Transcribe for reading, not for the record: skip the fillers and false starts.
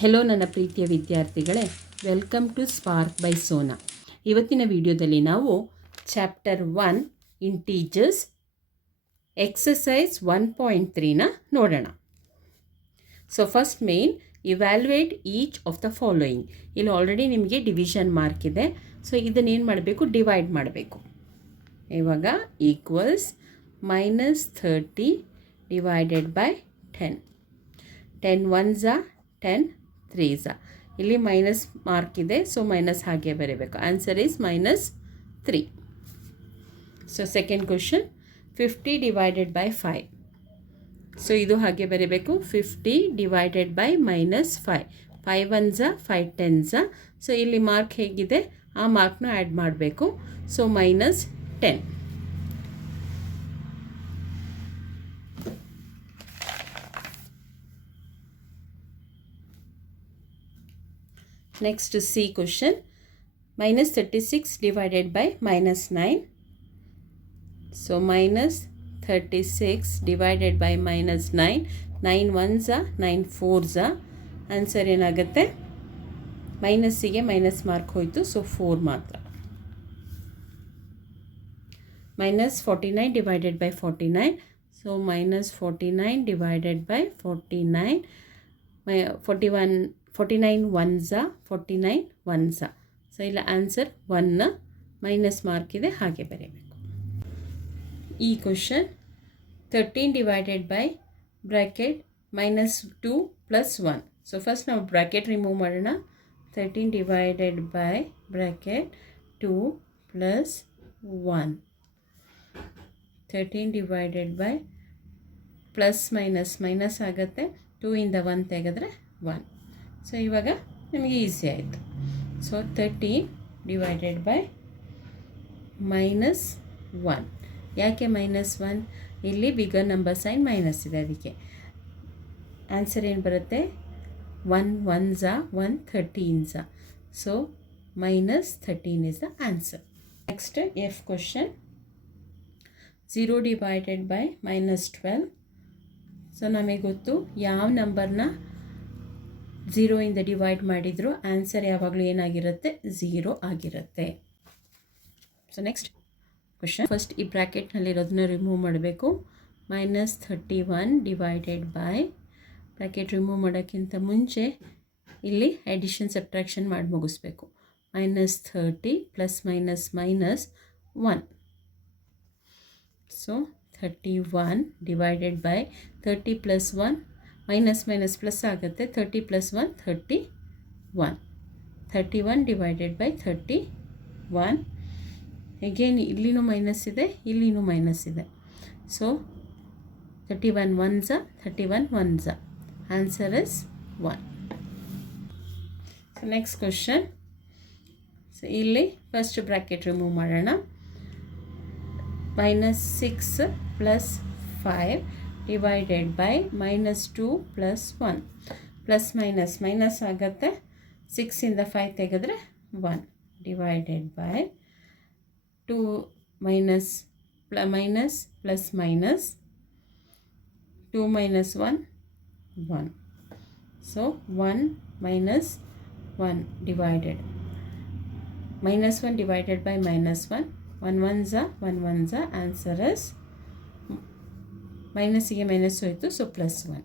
Hello ನನ್ನ ಪ್ರೀತಿಯ ವಿದ್ಯಾರ್ಥಿಗಳೇ, welcome to spark by Sona. ಇವತ್ತಿನ ವಿಡಿಯೋದಲ್ಲಿ ನಾವು ಚಾಪ್ಟರ್ 1 ಇಂಟೀಜರ್ಸ್ ಎಕ್ಸಸೈಸ್ 1.3ನ ನೋಡೋಣ. So first main evaluate each of the following. ಇಲ್ಲಿ ಆಲ್ರೆಡಿ ನಿಮಗೆ ಡಿವಿಷನ್ ಮಾರ್ಕ್ ಇದೆ. ಸೊ ಇದನ್ನೇನು ಮಾಡಬೇಕು, ಡಿವೈಡ್ ಮಾಡಬೇಕು. ಇವಾಗ equals -30 divided by 10. 10 1s 10 3s. ಇಲ್ಲಿ ಮೈನಸ್ ಮಾರ್ಕ್ ಇದೆ, ಸೊ ಮೈನಸ್ ಹಾಗೆ ಬರೀಬೇಕು. Answer is -3. So second question 50 divided by 5. So ಇದು ಹಾಗೆ ಬರೀಬೇಕು. 50 divided by -5. 5 1s 5 10s. So ಇಲ್ಲಿ ಮಾರ್ಕ್ ಹೇಗಿದೆ ಆ ಮಾರ್ಕ್ನ ಆ್ಯಡ್ ಮಾಡಬೇಕು. So -10. Next C question, -36 divided by -9. So -36 divided by -9. 9 1s 9 4s. Answer ಏನಾಗುತ್ತೆ, ಮೈನಸ್ಸಿಗೆ ಮೈನಸ್ ಮಾರ್ಕ್ ಹೋಯಿತು, ಸೊ 4 ಮಾತ್ರ. -49 divided by 49. So -49 divided by 49. 49 1s 49 1s. So ಇಲ್ಲ ಆನ್ಸರ್ 1 ಮೈನಸ್ ಮಾರ್ಕ್ ಇದೆ, ಹಾಗೆ ಬರೀಬೇಕು. ಈ question 13 divided by bracket -2 + 1. So first ನಾವು bracket remove ಮಾಡೋಣ. 13 divided by bracket 2 + 1. 13 divided by plus minus ಆಗುತ್ತೆ. 2 ಇಂದ 1 ತೆಗೆದ್ರೆ 1. ಸೊ ಇವಾಗ ನಿಮಗೆ ಈಸಿ ಆಯಿತು. So 13 divided by -1. ಯಾಕೆ -1? ಇಲ್ಲಿ ಬಿಗರ್ ನಂಬರ್ ಸೈನ್ ಮೈನಸ್ ಇದೆ, ಅದಕ್ಕೆ ಆನ್ಸರ್ ಏನು ಬರುತ್ತೆ, 1 1s 1 13s. So -13 is the answer. Next F question 0 divided by -12. So ನಮಗೆ ಗೊತ್ತು ಯಾವ ನಂಬರ್ನ 0 ಇಂದ ಡಿವೈಡ್ ಮಾಡಿದರೂ ಆನ್ಸರ್ ಯಾವಾಗಲೂ ಏನಾಗಿರುತ್ತೆ, 0 ಆಗಿರುತ್ತೆ. ಸೊ ನೆಕ್ಸ್ಟ್ ಕ್ವಶನ್, ಫಸ್ಟ್ ಈ ಬ್ರ್ಯಾಕೆಟ್ನಲ್ಲಿರೋದನ್ನ ರಿಮೂವ್ ಮಾಡಬೇಕು. -31 ಡಿವೈಡೆಡ್ ಬೈ, ಬ್ರ್ಯಾಕೆಟ್ ರಿಮೂವ್ ಮಾಡೋಕ್ಕಿಂತ ಮುಂಚೆ ಇಲ್ಲಿ ಅಡಿಷನ್ ಸಬ್ಟ್ರಾಕ್ಷನ್ ಮಾಡಿ ಮುಗಿಸ್ಬೇಕು. -30 ± -1. So 31 divided by 30 + 1 minus plus ಆಗುತ್ತೆ. 30 + 1 31. 31 ಡಿವೈಡೆಡ್ ಬೈ 31. ಅಗೇನ್ ಇಲ್ಲಿನೂ ಮೈನಸ್ ಇದೆ, ಇಲ್ಲಿನೂ ಮೈನಸ್ ಇದೆ. So 31 1s 31 1s. Answer is 1. So next question, so ಇಲ್ಲಿ ಫಸ್ಟ್ ಬ್ರ್ಯಾಕೆಟ್ ರಿಮೂವ್ ಮಾಡೋಣ. -6 + 5 ಡಿವೈಡೆಡ್ ಬೈ -2 + 1. ಪ್ಲಸ್ ಮೈನಸ್ ಆಗುತ್ತೆ. 6 ಇಂದ 5 ತೆಗೆದ್ರೆ 1 divided by 2 minus plus minus 2 - 1 1. So 1 - 1 divided -1 divided by -1. 1 1s 1 1s. Answer is ಮೈನಸ್ಸಿಗೆ minus ಹೋಯಿತು, so +1.